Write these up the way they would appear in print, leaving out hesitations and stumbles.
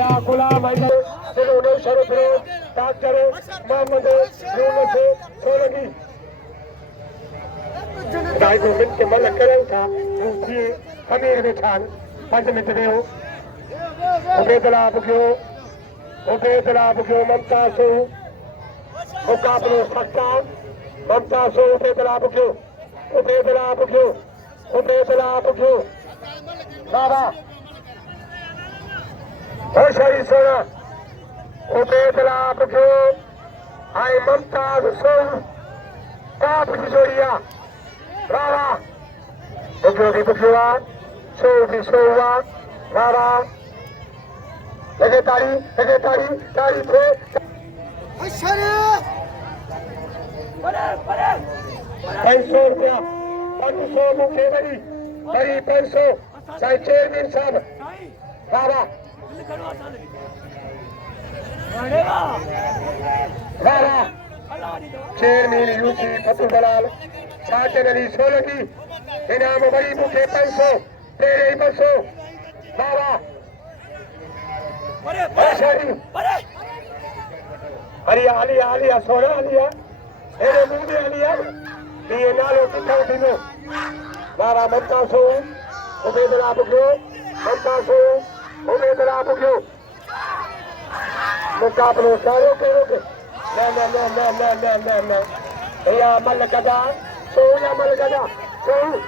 या गुलाम हैदर जिन्होंने शरीफ डॉक्टर मोहम्मद यूनुस सोलंकी ढाई को मिनट के मल करें था खमीर बिठान 5 मिनट देओ उबेदुल्लाह बुघियो मुमताज सोहू मुकाबलो सख्ता मुमताज सोहू उबेदुल्लाह बुघियो बाबा होशियारी सोना उबेदुल्लाह बुघियो आई मुमताज सोहू काप की जोड़िया बाबा बुघियो सोहू भी सोहुआ बाबा लगे ताड़ी थे 500 रुपया 500 मुखे बड़ी 500 चाहे चेयरमैन साहब बाबा चेयरमैन यूसी फतू दलाल साजन अली सोलंकी इनाम बड़ी मुखे 500 तेरे 500 बाबा आलिया सोना आलिया एरे मुंह में आलिया ये नालो किथा दिनो बाबा मुमताज सोहू उबेदुल्लाह बुघियो मुकाबलो सारो के रोके न या मल गदा सोहू या मल गदा सोहू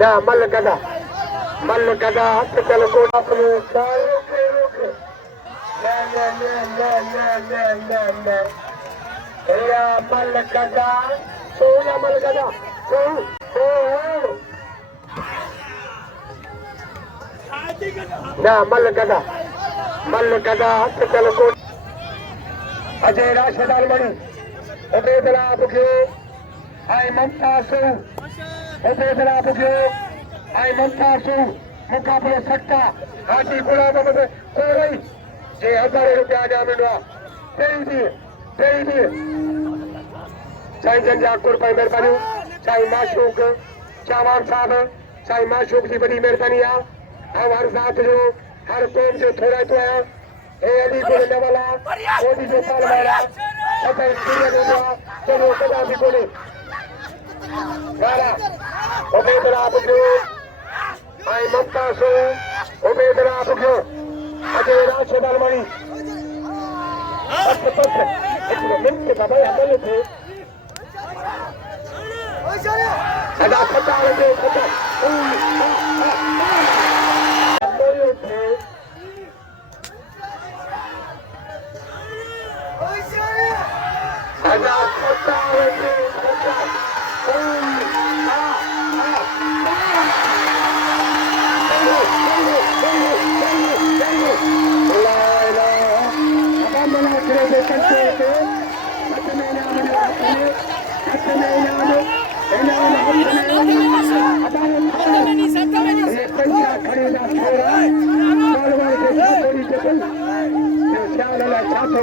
ना मल गदा चल को अपने सारो के रोके न या मल गदा सोहू या मल गदा सोहू ना मल गदा चल को अजय राशिद अलमणी उबेदुल्लाह बुघियो आई मुमताज सोहू उबेदुल्लाह बुघियो आई मुमताज सोहू मुकाबलो सख्ता हाजी गुलाम अहमद कोरई जे 1000 रुपया जामिनो तेई दी साईं जन जा कुर्बानी मेहरबानी साईं माशूक चावान साहब साईं माशूक जी बड़ी मेहरबानी आ हर जात जो हर कौम जो थोड़ा तो है ए अली को वाला मोदी जो साल वाला पता है चलो कदा भी बोले वाला उबेदुल्लाह बुघियो आई मुमताज सोहू उबेदुल्लाह बुघियो अजय राशिद अलमणी एक मिनट के बाबा हमले थे अदा खता लगे खता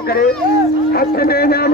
करे हाथ में नाम